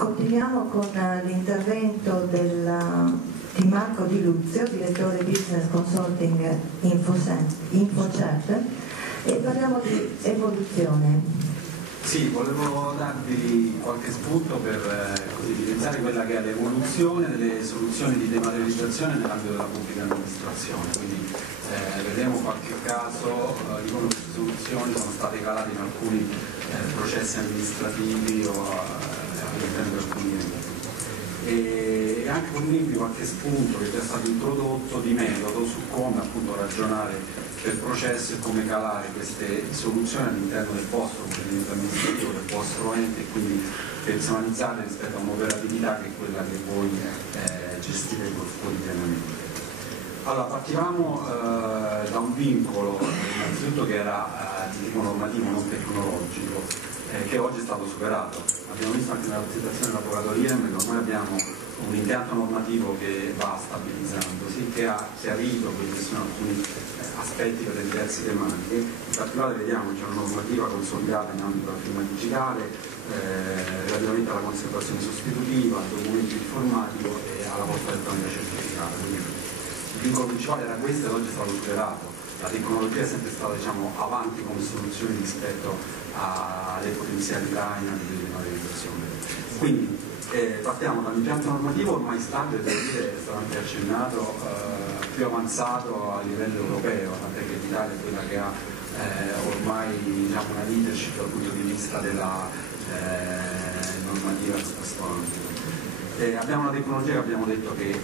Continuiamo con l'intervento di Marco Di Luzio, direttore Business Consulting InfoCert, e parliamo di evoluzione. Sì, volevo darvi qualche spunto per evidenziare quella che è l'evoluzione delle soluzioni di dematerializzazione nell'ambito della pubblica amministrazione. Quindi vedremo qualche caso di come queste soluzioni sono state calate in alcuni processi amministrativi o all'interno di alcuni enti. E anche fornirvi qualche spunto che è già stato introdotto di metodo su come appunto ragionare del processo e come calare queste soluzioni all'interno del vostro procedimento amministrativo, del vostro ente, e quindi personalizzarle rispetto a un'operatività che è quella che voi gestite quotidianamente. Allora, partivamo da un vincolo innanzitutto che era di tipo normativo, non tecnologico, che oggi è stato superato. Abbiamo visto anche nella presentazione della laboratoria che ormai abbiamo un impianto normativo che va stabilizzandosi, che ha chiarito quelli che sono alcuni aspetti per le diverse tematiche. In particolare vediamo c'è una normativa consolidata in ambito della firma digitale relativamente alla conservazione sostitutiva, al documento informatico e alla posta elettronica certificata. Quindi il vincolo principale era questo e oggi è stato superato. La tecnologia è sempre stata avanti come soluzione rispetto alle potenzialità in ambito di dematerializzazione. Quindi partiamo dall'impianto normativo ormai stabile, devo dire, è stato anche accennato, più avanzato a livello europeo, tant'è che l'Italia è quella che ha ormai una leadership dal punto di vista della normativa su questo ambito. Abbiamo una tecnologia che abbiamo detto che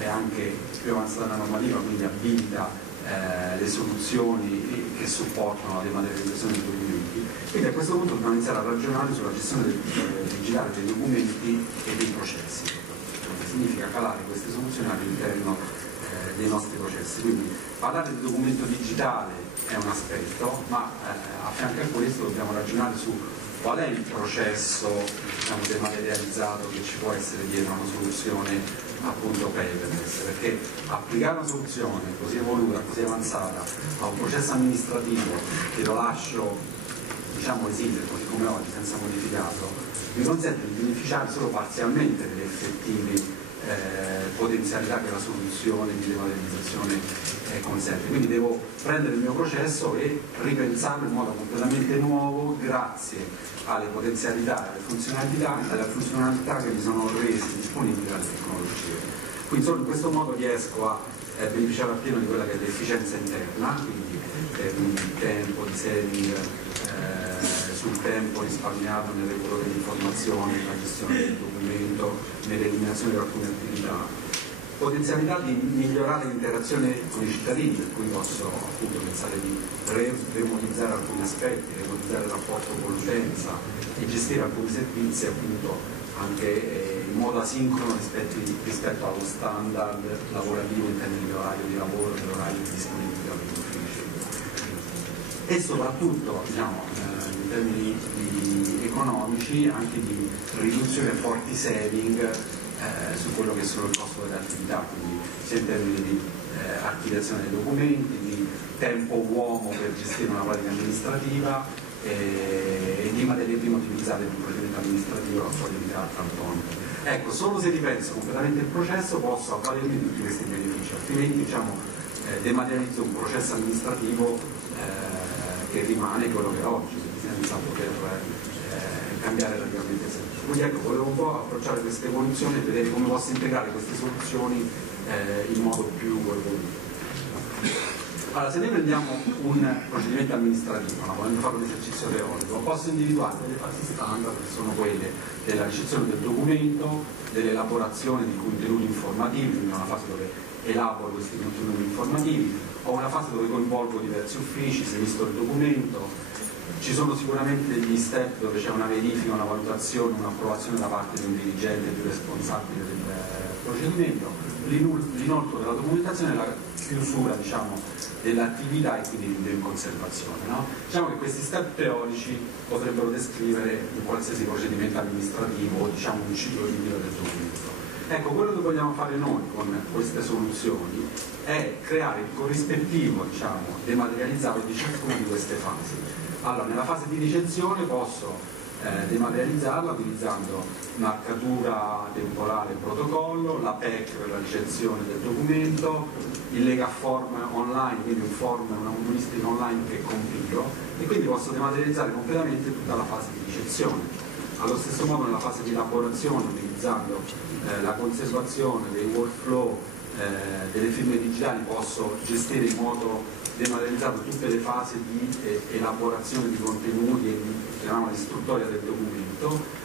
è anche più avanzata della normativa, quindi abilita le soluzioni che supportano la dematerializzazione dei documenti. Quindi a questo punto dobbiamo iniziare a ragionare sulla gestione digitale dei documenti e dei processi. Significa calare queste soluzioni all'interno dei nostri processi. Quindi parlare di documento digitale è un aspetto, ma a fianco a questo dobbiamo ragionare su qual è il processo dematerializzato che ci può essere dietro a una soluzione appunto paperless, perché applicare una soluzione così evoluta, così avanzata a un processo amministrativo che lo lascio esistere così come oggi senza modificarlo mi consente di beneficiare solo parzialmente delle effettive potenzialità che la soluzione di dematerializzazione consente. Quindi devo prendere il mio processo e ripensarlo in modo completamente nuovo grazie alle potenzialità, alle funzionalità che mi sono resi disponibili dalle tecnologie. Quindi solo in questo modo riesco a beneficiare appieno di quella che è l'efficienza interna, quindi di tempo, di saving sul tempo risparmiato nelle recupero dell'informazione, nella gestione del documento, nell'eliminazione di alcune attività. Potenzialità di migliorare l'interazione con i cittadini, per cui posso appunto pensare di remodizzare alcuni aspetti, remodizzare il rapporto con l'utenza e gestire alcuni servizi appunto anche in modo asincrono rispetto allo standard lavorativo in termini di orario di lavoro, dell'orario di disponibilità degli uffici. E soprattutto in termini economici anche di riduzione forti saving su quello che sono il costo delle attività, quindi sia in termini di archiviazione dei documenti, di tempo uomo per gestire una pratica amministrativa e di materie prime utilizzate in un procedimento amministrativo la sua attività autonomica. Ecco, solo se ripenso completamente il processo posso avvalermi di tutti questi benefici, altrimenti dematerializzo un processo amministrativo che rimane quello che è oggi, senza poter cambiare radicalmente il servizio. Quindi ecco, volevo un po' approcciare questa evoluzione e vedere come posso integrare queste soluzioni in modo più evolutivo. Allora, se noi prendiamo un procedimento amministrativo, volendo fare un esercizio teorico, posso individuare delle fasi standard che sono quelle della ricezione del documento, dell'elaborazione di contenuti informativi, quindi una fase dove elaboro questi contenuti informativi, o una fase dove coinvolgo diversi uffici, se visto il documento. Ci sono sicuramente degli step dove c'è una verifica, una valutazione, un'approvazione da parte di un dirigente più responsabile del procedimento, l'inoltro della documentazione e la chiusura dell'attività e quindi in conservazione. No? Diciamo che questi step teorici potrebbero descrivere un qualsiasi procedimento amministrativo o un ciclo di vita del documento. Ecco, quello che vogliamo fare noi con queste soluzioni è creare il corrispettivo dematerializzato di ciascuna di queste fasi. Allora, nella fase di ricezione posso dematerializzarla utilizzando marcatura temporale e protocollo, la PEC per la ricezione del documento, il Legaform online, quindi un form, una modulistica online che compilo, e quindi posso dematerializzare completamente tutta la fase di ricezione. Allo stesso modo nella fase di elaborazione, utilizzando la conservazione dei workflow delle firme digitali, posso gestire in modo dematerializzato tutte le fasi di elaborazione di contenuti e l'istruttoria del documento,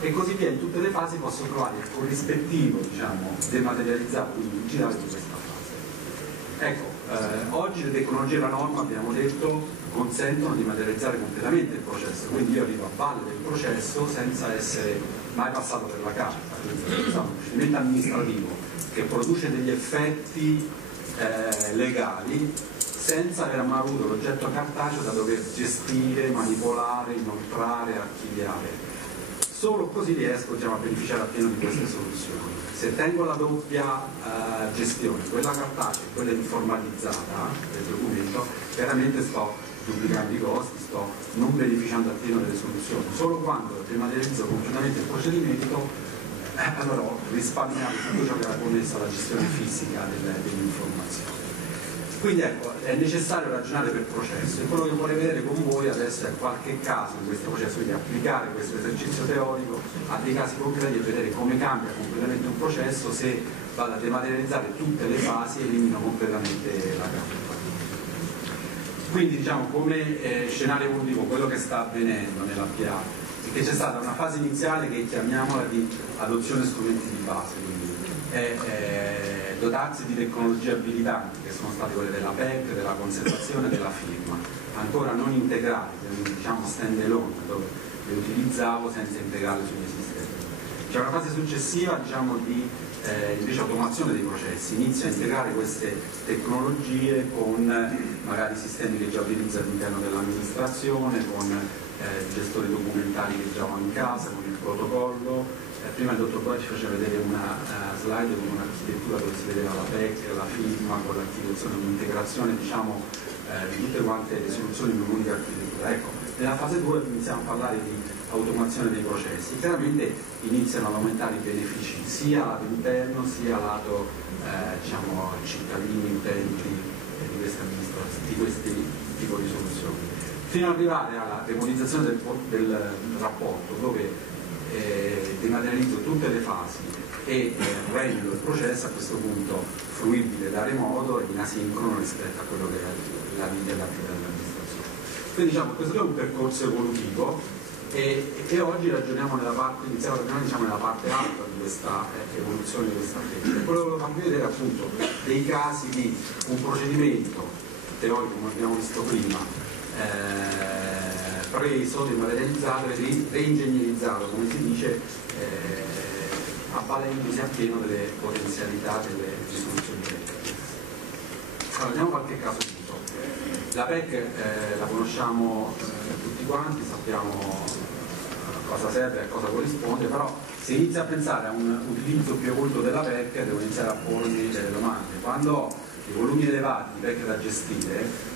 e così via. In tutte le fasi posso trovare il corrispettivo, diciamo, dematerializzato, quindi digitale, di questa fase. Ecco, oggi le tecnologie della norma, abbiamo detto, consentono di materializzare completamente il processo, quindi io arrivo a valle del processo senza essere mai passato per la carta, quindi è un procedimento amministrativo che produce degli effetti legali senza aver mai avuto l'oggetto cartaceo da dover gestire, manipolare, inoltrare, archiviare. Solo così riesco, diciamo, a beneficiare appieno di queste soluzioni. Se tengo la doppia gestione, quella cartacea e quella informatizzata del documento, chiaramente sto duplicando i costi, sto non beneficiando appieno delle soluzioni. Solo quando dematerializzo completamente il procedimento, allora ho risparmiato tutto ciò che era connesso alla gestione fisica delle informazioni. Quindi ecco, è necessario ragionare per processo, e quello che vorrei vedere con voi adesso è qualche caso in questo processo, quindi applicare questo esercizio teorico a dei casi concreti e vedere come cambia completamente un processo se vado a dematerializzare tutte le fasi e elimino completamente la carta. Quindi, diciamo, come scenario evolutivo, quello che sta avvenendo nell'APA è che c'è stata una fase iniziale che chiamiamola di adozione strumenti di base, quindi dotarsi di tecnologie abilitanti, che sono state quelle della PEC, della conservazione e della firma, ancora non integrate, quindi diciamo stand alone, dove le utilizzavo senza integrarle sui miei sistemi. C'è una fase successiva, diciamo, di invece automazione dei processi, inizio a integrare queste tecnologie con magari sistemi che già utilizzo all'interno dell'amministrazione, con gestori documentali che già ho in casa, con il protocollo. Prima il dottor Boy ci faceva vedere una slide con un'architettura dove si vedeva la PEC, la firma, con l'architettura, un'integrazione, diciamo, di tutte quante le soluzioni in un'unica architettura. Ecco, nella fase 2 iniziamo a parlare di automazione dei processi. Chiaramente iniziano ad aumentare i benefici sia lato interno sia lato diciamo, cittadini, utenti di questi tipi di soluzioni, fino ad arrivare alla demonizzazione del rapporto, dove dematerializzo tutte le fasi e rendo il processo a questo punto fruibile da remoto e in asincrono rispetto a quello che è la vita e l'attività dell'amministrazione. Quindi diciamo questo è un percorso evolutivo e oggi ragioniamo nella parte, iniziamo a ragionare, diciamo, nella parte alta di questa evoluzione, di questa crescita. Quello che volevo farvi vedere appunto dei casi di un procedimento teorico, come abbiamo visto prima, preso, dematerializzato e reingegnerizzato, come si dice, avvalendosi appieno delle potenzialità delle soluzioni tecniche. Allora, vediamo qualche caso tipo. La PEC la conosciamo tutti quanti, sappiamo cosa serve e a cosa corrisponde, però se inizia a pensare a un utilizzo più evoluto della PEC devo iniziare a pormi delle domande. Quando ho dei volumi elevati di PEC da gestire,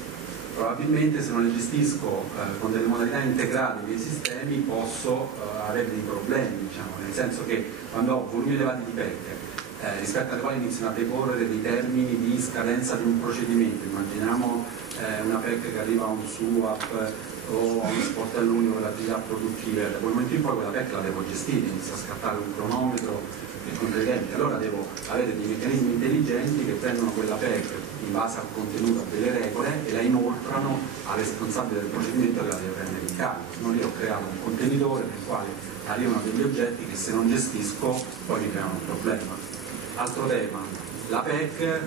probabilmente se non le gestisco con delle modalità integrate dei sistemi posso avere dei problemi, diciamo, nel senso che quando ho volumi elevati di PEC rispetto alle quali iniziano a decorrere dei termini di scadenza di un procedimento, immaginiamo una PEC che arriva a un SUAP o a un sportello unico per l'attività produttiva, da quel momento in poi quella PEC la devo gestire, inizia a scattare un cronometro e conta i tempi, allora devo avere dei meccanismi intelligenti che prendono quella PEC in base al contenuto, a delle regole e la inoltrano al responsabile del procedimento che la deve prendere in carico. Se no io ho creato un contenitore nel quale arrivano degli oggetti che se non gestisco poi mi creano un problema. Altro tema, la PEC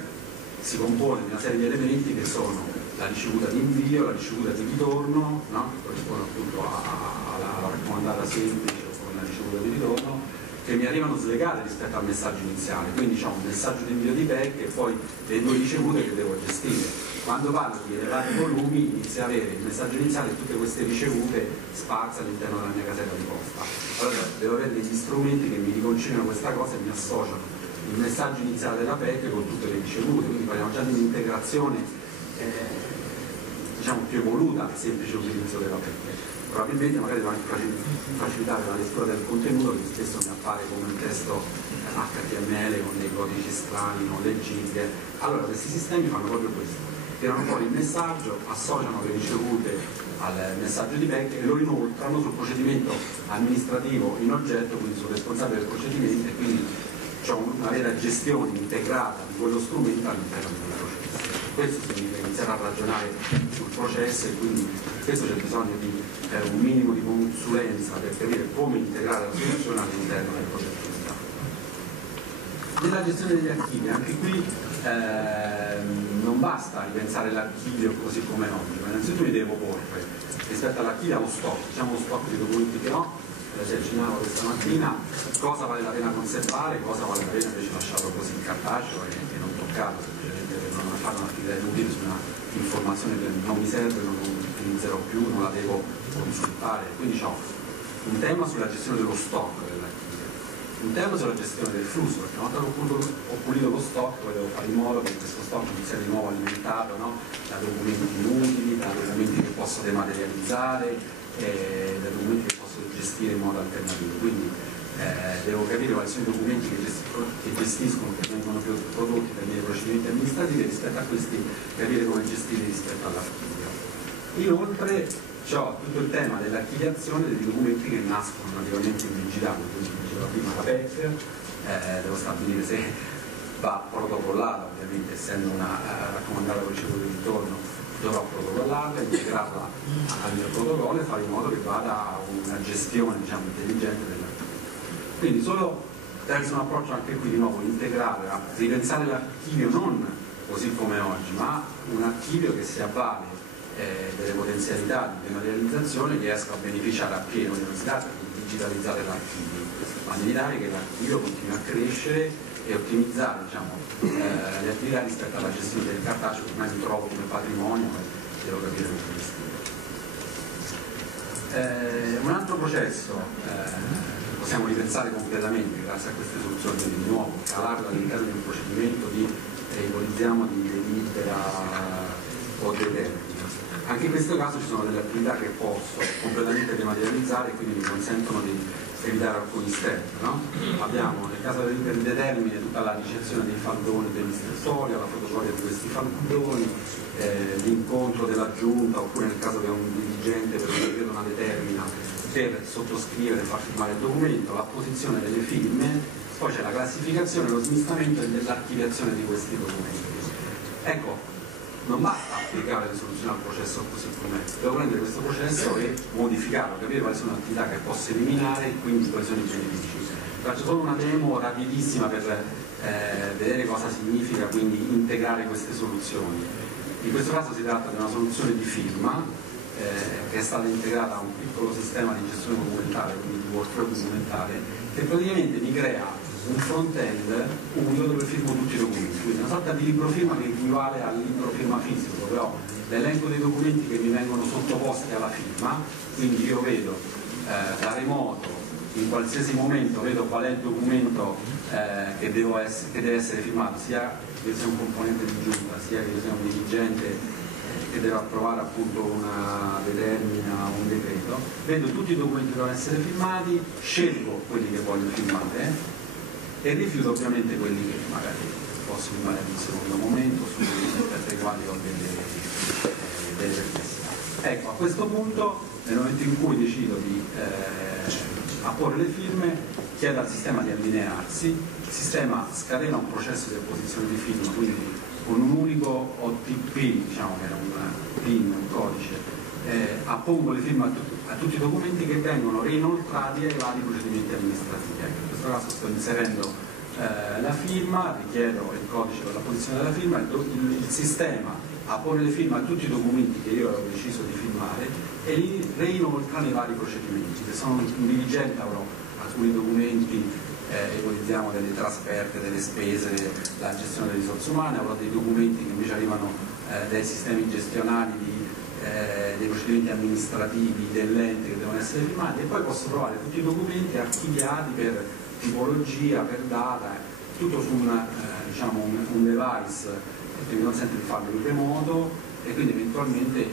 si compone di una serie di elementi che sono la ricevuta di invio, la ricevuta di ritorno, no? Che corrisponde appunto alla raccomandata semplice o con la ricevuta di ritorno, che mi arrivano slegate rispetto al messaggio iniziale, quindi diciamo un messaggio di invio di PEC e poi le due ricevute che devo gestire. Quando parlo di elevati volumi inizio a avere il messaggio iniziale e tutte queste ricevute sparse all'interno della mia casella di posta. Allora devo avere degli strumenti che mi riconciliano questa cosa e mi associano il messaggio iniziale della PEC con tutte le ricevute, quindi parliamo già di un'integrazione diciamo, più evoluta al semplice utilizzo della PEC. Probabilmente magari devo anche facilitare la lettura del contenuto, che spesso mi appare come un testo HTML con dei codici strani, non leggibili. Allora questi sistemi fanno proprio questo, tirano fuori il messaggio, associano le ricevute al messaggio di PEC e lo inoltrano sul procedimento amministrativo in oggetto, quindi sul responsabile del procedimento, e quindi c'è una vera gestione integrata di quello strumento all'interno del processo. Questo significa iniziare a ragionare sul processo, e quindi spesso c'è bisogno di un minimo di consulenza per capire come integrare la soluzione all'interno del progetto di Stato. Nella gestione degli archivi, anche qui non basta ripensare l'archivio così come è oggi, ma innanzitutto mi devo porre rispetto all'archivio allo stock, diciamo lo stock di documenti che ho, ci accennavo questa mattina, cosa vale la pena conservare, cosa vale la pena invece lasciarlo così in cartaceo e non toccarlo, semplicemente per non fare un'attività inutile su una informazione che non mi serve, non utilizzerò più, non la devo consultare. Quindi ho un tema sulla gestione dello stock dell'archivio, un tema sulla gestione del flusso, perché una volta che ho pulito lo stock poi devo fare in modo che questo stock non sia di nuovo alimentato, no? Da documenti inutili, da documenti che posso dematerializzare, da documenti che posso gestire in modo alternativo. Quindi devo capire quali sono i documenti che gestiscono, che vengono prodotti dai miei procedimenti amministrativi, e rispetto a questi capire come gestirli rispetto all'archivio. Inoltre c'ho tutto il tema dell'archiviazione dei documenti che nascono nativamente in digitale, quindi dicevo prima la PEC, devo stabilire se va protocollata, ovviamente essendo una raccomandata procedura di ritorno dovrò protocollarla, integrarla al mio protocollo e fare in modo che vada a una gestione, diciamo, intelligente dell'archivio. Quindi solo attraverso un approccio anche qui di nuovo integrare, a ripensare l'archivio non così come oggi, ma un archivio che si avvale delle potenzialità di dematerializzazione, che riesca a beneficiare appieno, non si tratta di digitalizzare l'archivio, ma di evitare che l'archivio continui a crescere e ottimizzare, diciamo, le attività rispetto alla gestione del cartaceo, che ormai mi trovo come patrimonio e devo capire come gestire. Un altro processo possiamo ripensare completamente grazie a queste soluzioni, quindi di nuovo calarlo all'interno di un procedimento di ipotizziamo di delibera o determina. Anche in questo caso ci sono delle attività che posso completamente dematerializzare e quindi mi consentono di evitare alcuni step, no? Abbiamo nel caso del determine tutta la ricezione dei faldoni dell'istruttoria, la fotocopia di questi faldoni, l'incontro della giunta, oppure nel caso che un dirigente per una determina per sottoscrivere e far firmare il documento, l'apposizione delle firme, poi c'è la classificazione, lo smistamento e l'archiviazione di questi documenti. Ecco, non basta applicare le soluzioni al processo così com'è, devo prendere questo processo e modificarlo, capire quali sono le attività che posso eliminare e quindi quali sono i benefici. Faccio solo una demo rapidissima per vedere cosa significa quindi integrare queste soluzioni. In questo caso si tratta di una soluzione di firma che è stata integrata a un piccolo sistema di gestione documentale, quindi di workflow documentale, che praticamente mi crea un front-end unico dove firmo tutti i documenti, quindi una sorta di libro firma che equivale al libro firma fisico, dove ho l'elenco dei documenti che mi vengono sottoposti alla firma, quindi io vedo da remoto, in qualsiasi momento vedo qual è il documento che deve essere firmato, sia che io sia un componente di giunta, sia che io sia un dirigente che deve approvare appunto una determina o un decreto, vedo tutti i documenti che devono essere firmati, scelgo quelli che voglio firmare e rifiuto ovviamente quelli che magari posso firmare in un secondo momento, rispetto ai quali ho delle perplessità. Ecco, a questo punto, nel momento in cui decido di apporre le firme, chiedo al sistema di allinearsi, il sistema scatena un processo di apposizione di firma, quindi con un unico OTP, diciamo che era un PIN, un codice, appongo le firme a tutti i documenti che vengono reinoltrati ai vari procedimenti amministrativi. Ecco, in questo caso sto inserendo la firma, richiedo il codice per la posizione della firma, il sistema appone le firme a tutti i documenti che io avevo deciso di firmare e li reinoltra nei vari procedimenti. Se sono un dirigente avrò alcuni documenti, ipotizziamo delle trasferte, delle spese, la gestione delle risorse umane, avrò dei documenti che invece arrivano dai sistemi gestionali dei procedimenti amministrativi dell'ente che devono essere firmati, e poi posso trovare tutti i documenti archiviati per tipologia, per data, tutto su diciamo un device che mi consente di farlo in remoto, e quindi eventualmente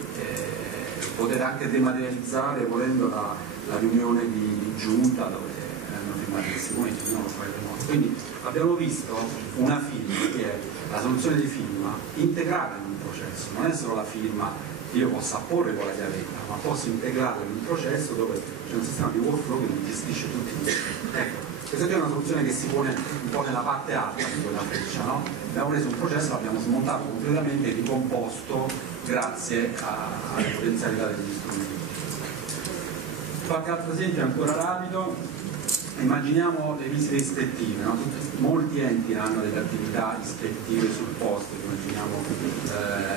poter anche dematerializzare volendo la riunione di giunta dove hanno firmato i testimoni, ognuno lo fa in remoto. Quindi abbiamo visto una firma che è la soluzione di firma integrata in un processo, non è solo la firma che io possa apporre con la chiavetta, ma posso integrarla in un processo dove c'è un sistema di workflow che mi gestisce tutti i tempi. Ecco, questa è una soluzione che si pone un po' nella parte alta di quella freccia, no? Abbiamo preso un processo, l'abbiamo smontato completamente e ricomposto grazie alle potenzialità degli strumenti. Qualche altro esempio ancora rapido. Immaginiamo le visite ispettive, no? Molti enti hanno delle attività ispettive sul posto, immaginiamo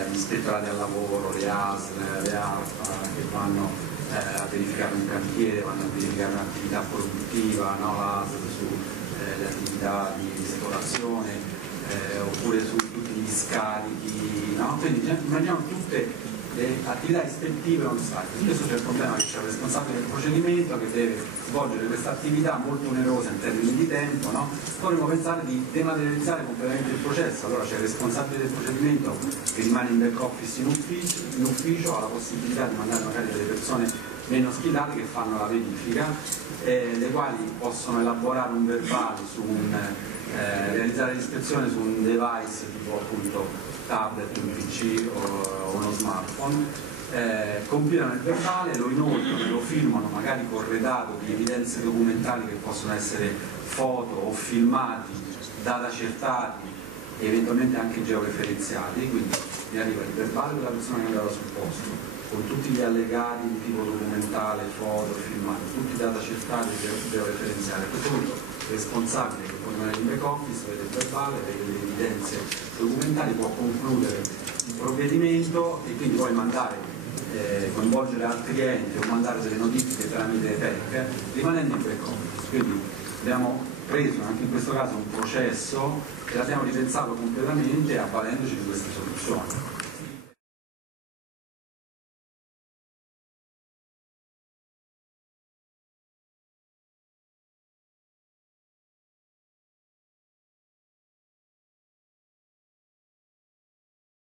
gli ispettorati al lavoro, le ASL, le ARPA che vanno a verificare un cantiere, vanno a verificare un'attività produttiva, no? L'ASL sulle attività di esplorazione, oppure su tutti gli scarichi, no? Quindi immaginiamo tutte le attività ispettive on site. Spesso c'è il problema che c'è il responsabile del procedimento che deve svolgere questa attività molto onerosa in termini di tempo, no? Dovremmo pensare di dematerializzare completamente il processo, allora c'è il responsabile del procedimento che rimane in back office in ufficio, ha la possibilità di mandare magari delle persone meno skillate che fanno la verifica, le quali possono elaborare un verbale su realizzare l'ispezione su un device tipo appunto tablet, un PC o uno smartphone, compilano il verbale, lo inoltrano, lo firmano magari corredato di evidenze documentali che possono essere foto o filmati, dati accertati e eventualmente anche georeferenziati, quindi mi arriva il verbale della persona che è andata sul posto, con tutti gli allegati di tipo documentale, foto, filmati, tutti i dati accertati e georeferenziati. A questo punto il responsabile che poi rimane in back office vede il verbale, vede le evidenze documentali, può concludere il provvedimento e quindi poi mandare, coinvolgere altri enti o mandare delle notifiche tramite PEC rimanendo in back office. Quindi abbiamo preso anche in questo caso un processo e l'abbiamo ripensato completamente avvalendoci di queste soluzioni.